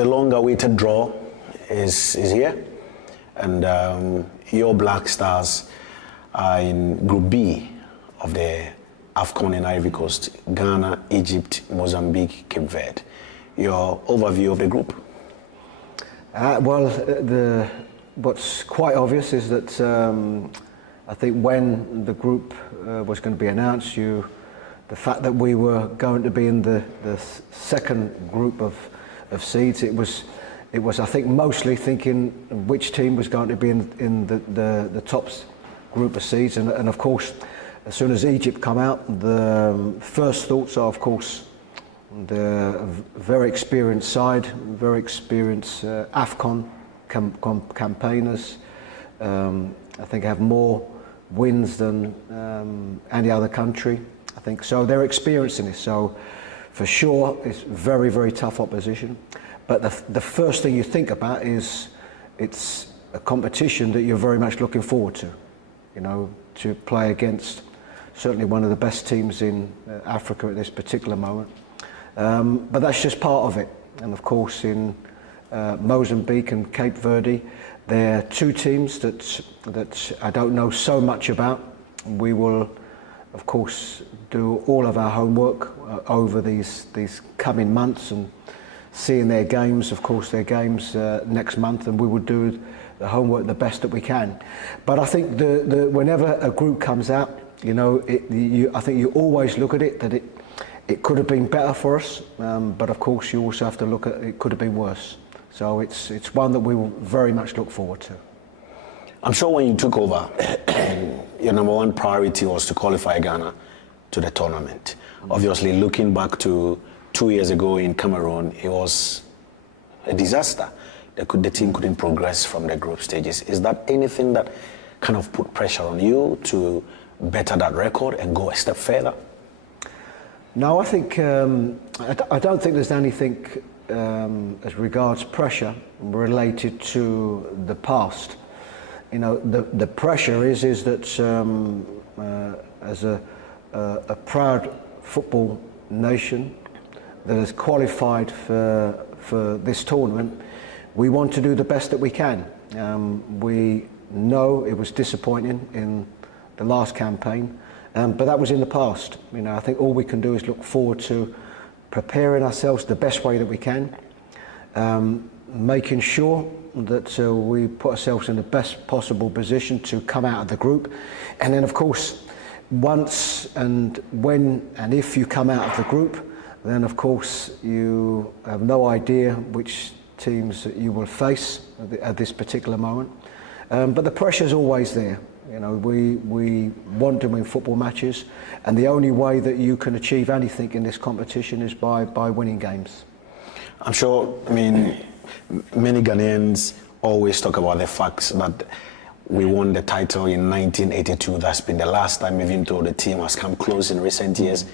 the long-awaited draw is here, and your Black Stars are in Group B of the AFCON in Ivory Coast: Ghana, Egypt, Mozambique, Cape Verde. Your overview of the group? What's quite obvious is that I think when the group was going to be announced, the fact that we were going to be in the second group of seeds, it was I think mostly thinking which team was going to be in the top group of seeds, and of course, as soon as Egypt come out, the first thoughts are, of course, the very experienced side, very experienced AFCON campaigners. I think have more wins than any other country. I think so. They're experiencing this, so for sure it's very, very tough opposition. But the first thing you think about is it's a competition that you're very much looking forward to. You know, to play against certainly one of the best teams in Africa at this particular moment. But that's just part of it. And of course, in Mozambique and Cape Verde, they're two teams that I don't know so much about. We will, of course, do all of our homework over these coming months and seeing their games. Of course, their games next month, and we will do the homework the best that we can. But I think whenever a group comes out, you know, I think you always look at it that it could have been better for us, but of course you also have to look at it could have been worse. So it's one that we will very much look forward to. I'm sure when you took over, your number one priority was to qualify Ghana to the tournament. Obviously, looking back to 2 years ago in Cameroon, it was a disaster. The team couldn't progress from the group stages. Is that anything that kind of put pressure on you to better that record and go a step further? No, I think I don't think there's anything as regards pressure related to the past. You know, the pressure is that as a proud football nation that has qualified for this tournament, we want to do the best that we can. We know it was disappointing in the last campaign, but that was in the past. You know, I think all we can do is look forward to preparing ourselves the best way that we can, making sure that we put ourselves in the best possible position to come out of the group, and then of course once and when and if you come out of the group, then of course you have no idea which teams that you will face at this particular moment, but the pressure is always there. You know, we want to win football matches, and the only way that you can achieve anything in this competition is by winning games. I'm sure, I mean, many Ghanaians always talk about the fact that we won the title in 1982. That's been the last time, even though the team has come close in recent years.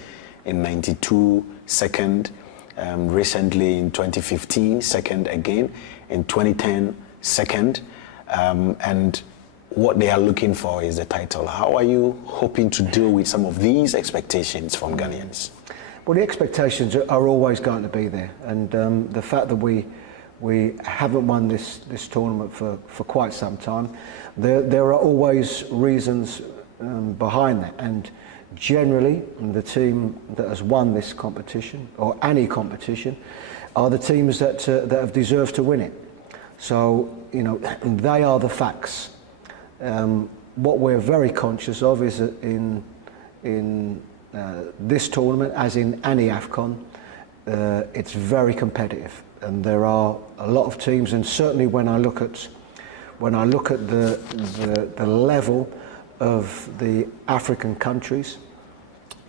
In 92, second. Recently in 2015, second again. In 2010, second. And what they are looking for is the title. How are you hoping to deal with some of these expectations from Ghanaians? Well, the expectations are always going to be there, and the fact that we haven't won this tournament for quite some time, there are always reasons behind that, and generally the team that has won this competition, or any competition, are the teams that have deserved to win it. So, you know, they are the facts. What we're very conscious of is that in this tournament, as in any AFCON, it's very competitive, and there are a lot of teams. And certainly, when I look at the level of the African countries,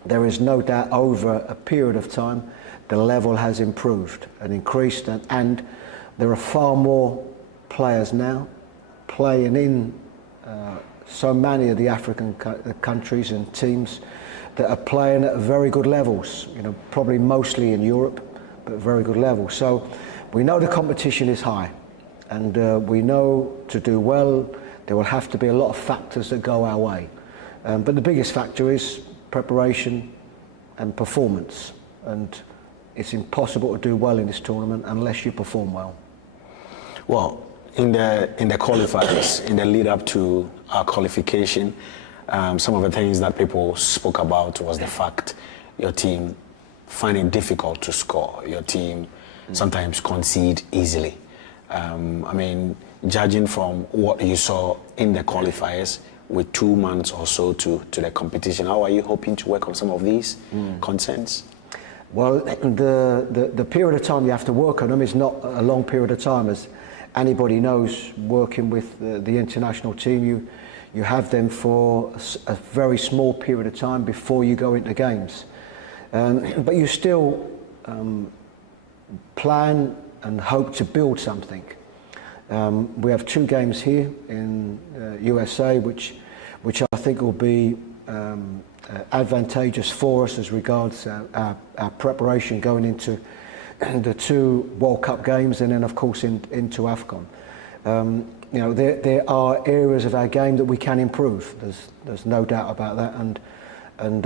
there is no doubt over a period of time the level has improved and increased, and there are far more players now playing in so many of the African countries and teams that are playing at very good levels, you know, probably mostly in Europe, but very good levels. So we know the competition is high, and we know to do well there will have to be a lot of factors that go our way. But the biggest factor is preparation and performance. And it's impossible to do well in this tournament unless you perform well. Well, in the qualifiers, in the lead up to our qualification, some of the things that people spoke about was the fact your team find it difficult to score. Your team sometimes concede easily. I mean, judging from what you saw in the qualifiers with 2 months or so to the competition, how are you hoping to work on some of these concerns? Well, the period of time you have to work on them is not a long period of time, as anybody knows. Working with the international team, you have them for a very small period of time before you go into games. But you still plan and hope to build something. We have 2 games here in USA, which I think will be advantageous for us as regards our preparation going into the 2 World Cup games, and then of course into AFCON. You know, there are areas of our game that we can improve. There's no doubt about that, and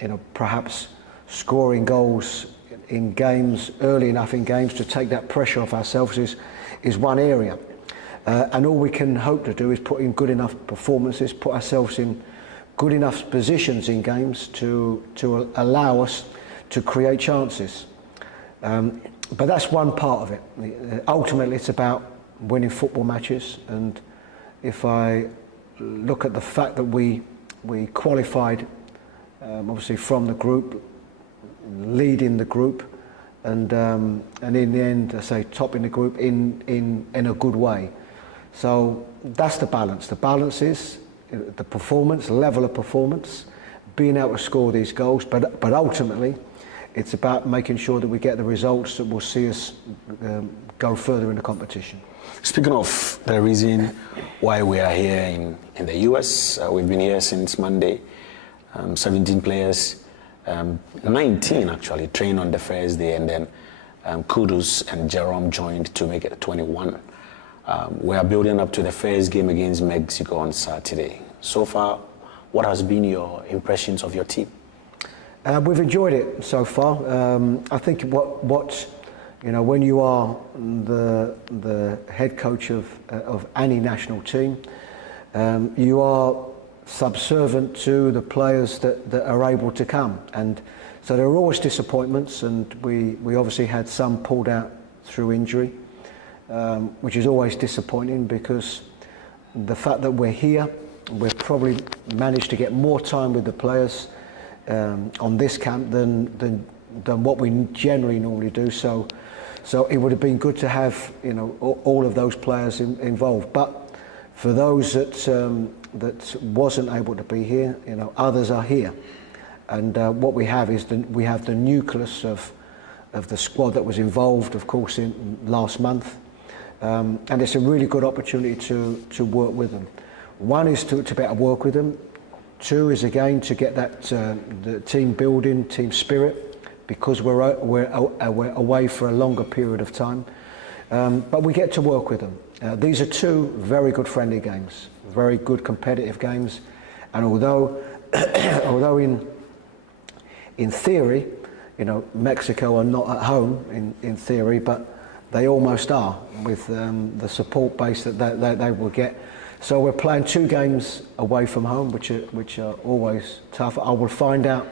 you know, perhaps scoring goals in games early enough in games to take that pressure off ourselves is one area. And all we can hope to do is put in good enough performances, put ourselves in good enough positions in games to allow us to create chances. But that's one part of it. Ultimately, it's about winning football matches. And if I look at the fact that we qualified, obviously from the group, leading the group, and in the end, I say topping the group in a good way. So that's the balance. The balance is the performance, level of performance, being able to score these goals, but ultimately it's about making sure that we get the results that will see us go further in the competition. Speaking of the reason why we are here in the US, we've been here since Monday. 17 players, 19 actually trained on the first day, and then Kudus and Jerome joined to make it 21. We are building up to the first game against Mexico on Saturday. So far, what has been your impressions of your team? We've enjoyed it so far. I think what you know, when you are the head coach of any national team, you are subservient to the players that are able to come, and so there are always disappointments, and we obviously had some pulled out through injury, which is always disappointing, because the fact that we're here, we've probably managed to get more time with the players on this camp than what we generally normally do. So it would have been good to have, you know, all of those players involved. But for those that wasn't able to be here, you know, others are here, and what we have is we have the nucleus of the squad that was involved, of course, in last month, and it's a really good opportunity to work with them. One is to be able to work with them. 2 is again to get that the team building, team spirit, because we're away for a longer period of time. But we get to work with them. These are 2 very good friendly games, very good competitive games, and although in theory, you know, Mexico are not at home in theory, but they almost are with the support base that they will get. So we're playing 2 games away from home, which are always tough. I will find out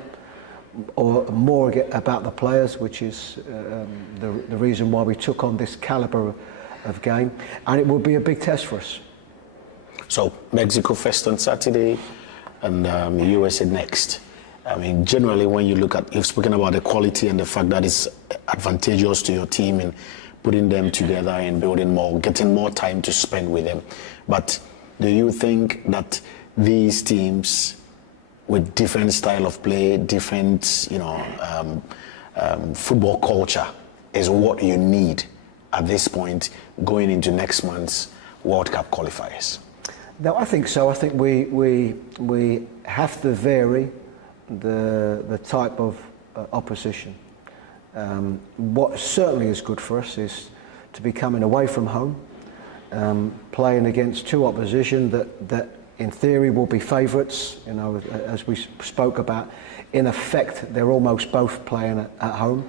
more about the players, which is the reason why we took on this calibre of game, and it will be a big test for us. So Mexico first on Saturday, and USA next. I mean, generally, when you look at, you've spoken about the quality and the fact that it's advantageous to your team in putting them together and building more, getting more time to spend with them. But do you think that these teams with different style of play, different, you know, football culture is what you need at this point going into next month's World Cup qualifiers? No, I think so. I think we have to vary the type of opposition. What certainly is good for us is to be coming away from home, playing against 2 opposition that in theory will be favourites. You know, as we spoke about, in effect they're almost both playing at home.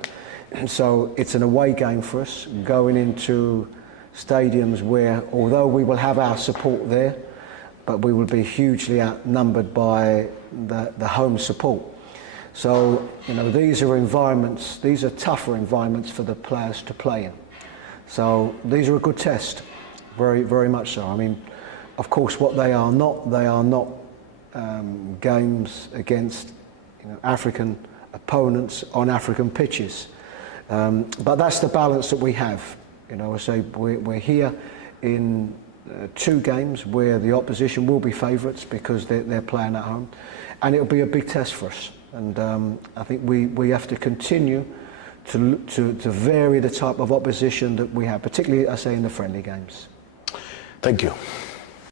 So it's an away game for us, going into stadiums where, although we will have our support there, but we will be hugely outnumbered by the home support. So, you know, these are tougher environments for the players to play in. So these are a good test, very, very much so. I mean, of course, what they are not games against, you know, African opponents on African pitches. But that's the balance that we have. You know, I say we're here in 2 games where the opposition will be favourites because they're playing at home, and it'll be a big test for us. And I think we have to continue to vary the type of opposition that we have, particularly, I say, in the friendly games. Thank you.